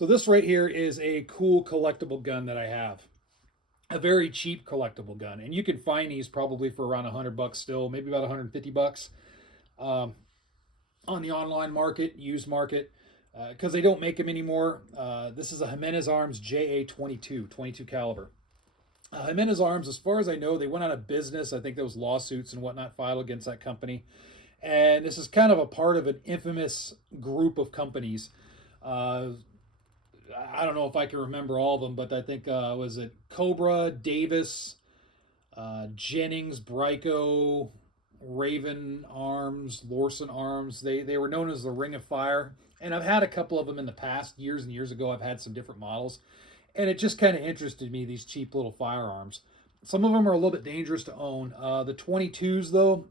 So this right here is a cool collectible gun that I have. A very cheap collectible gun. And you can find these probably for around $100 still, maybe about $150 um, on the online market, used market, because they don't make them anymore. This is a Jimenez Arms JA-22, 22 caliber. Jimenez Arms, as far as I know, they went out of business. I think there was lawsuits and whatnot filed against that company. And this is kind of a part of an infamous group of companies. Uh, I don't know if I can remember all of them, but I think was it Cobra, Davis, Jennings, Bryco, Raven Arms, Lawson Arms. They were known as the Ring of Fire, and I've had a couple of them in the past. Years and years ago, I've had some different models, and it just kind of interested me, these cheap little firearms. Some of them are a little bit dangerous to own. The 22s though,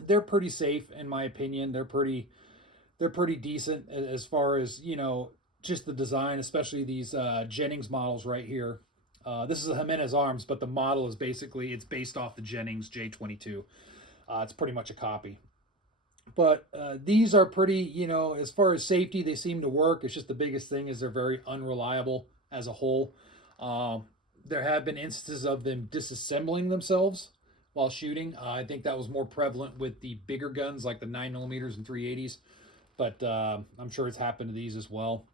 they're pretty safe in my opinion. They're pretty decent as far as, just the design, especially these Jennings models right here. This is a Jimenez Arms, but the model is basically, it's based off the Jennings J-22. It's pretty much a copy. But these are pretty, as far as safety, they seem to work. It's just the biggest thing is they're very unreliable as a whole. There have been instances of them disassembling themselves while shooting. I think that was more prevalent with the bigger guns like the 9mm and 380s, but I'm sure it's happened to these as well.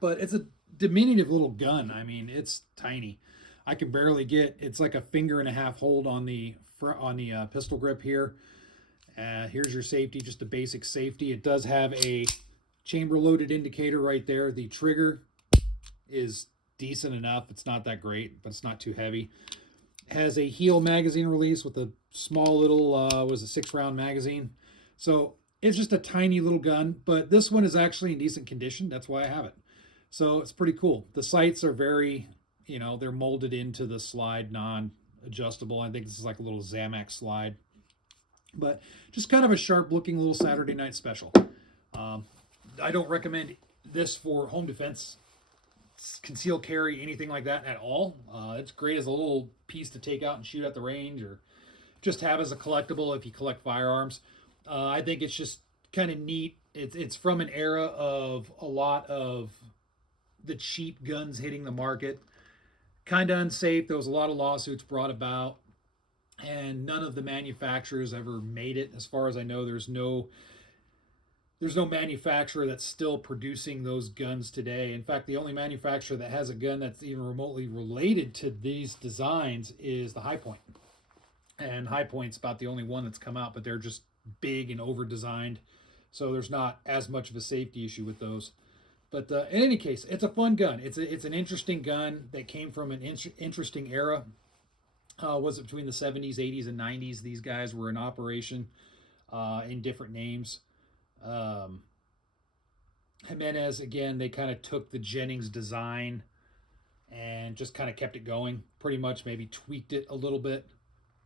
But it's a diminutive little gun. I mean, it's tiny. I can barely get, it's like a finger and a half hold on the front, on the pistol grip here. Here's your safety, just a basic safety. It does have a chamber loaded indicator right there. The trigger is decent enough. It's not that great, but it's not too heavy. It has a heel magazine release with a small little, was a 6-round magazine. So it's just a tiny little gun, but this one is actually in decent condition. That's why I have it. So it's pretty cool. The sights are very, they're molded into the slide, non-adjustable. I think this is like a little Zamax slide. But just kind of a sharp looking little Saturday night special. I don't recommend this for home defense, concealed carry, anything like that at all. It's great as a little piece to take out and shoot at the range, or just have as a collectible if you collect firearms. I think it's just kind of neat. It's from an era of a lot of the cheap guns hitting the market. Kind of unsafe. There was a lot of lawsuits brought about, and none of the manufacturers ever made it. As far as I know, there's no manufacturer that's still producing those guns today. In fact, the only manufacturer that has a gun that's even remotely related to these designs is the High Point. And High Point's about the only one that's come out, but they're just big and over designed, so there's not as much of a safety issue with those. But in any case, it's a fun gun. It's an interesting gun that came from an interesting era. Was it between the 70s, 80s, and 90s? These guys were in operation in different names. Jimenez, again, they kind of took the Jennings design and just kind of kept it going. Pretty much maybe tweaked it a little bit,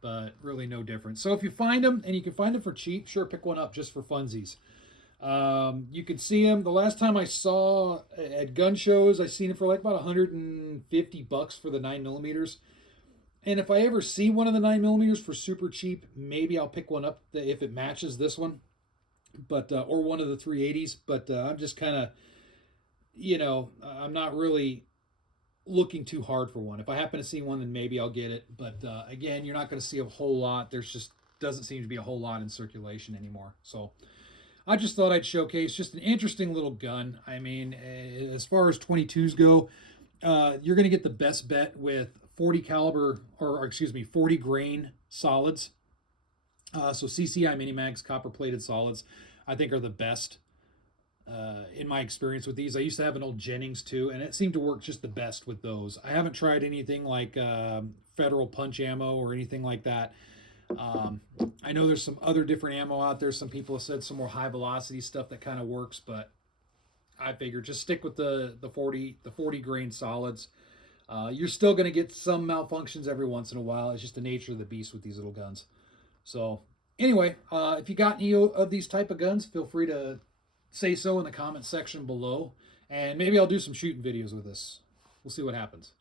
but really no difference. So if you find them, and you can find them for cheap, sure, pick one up just for funsies. You can see them. The last time I saw at gun shows, I seen it for like about $150 for the 9mm. And if I ever see one of the 9mm for super cheap, maybe I'll pick one up if it matches this one, but or one of the 380s. But I'm just kind of, I'm not really looking too hard for one. If I happen to see one, then maybe I'll get it. But again, you're not going to see a whole lot. There's just doesn't seem to be a whole lot in circulation anymore. So I just thought I'd showcase just an interesting little gun. I mean, as far as 22s go, you're going to get the best bet with 40 caliber, or excuse me, 40 grain solids. So CCI mini mags, copper plated solids, I think are the best in my experience with these. I used to have an old Jennings too, and it seemed to work just the best with those. I haven't tried anything like Federal punch ammo or anything like that. I know there's some other different ammo out there. Some people have said some more high velocity stuff that kind of works, but I figured just stick with the 40 grain solids. You're still going to get some malfunctions every once in a while. It's just the nature of the beast with these little guns. So anyway, if you got any of these type of guns, feel free to say so in the comment section below, and maybe I'll do some shooting videos with this. We'll see what happens.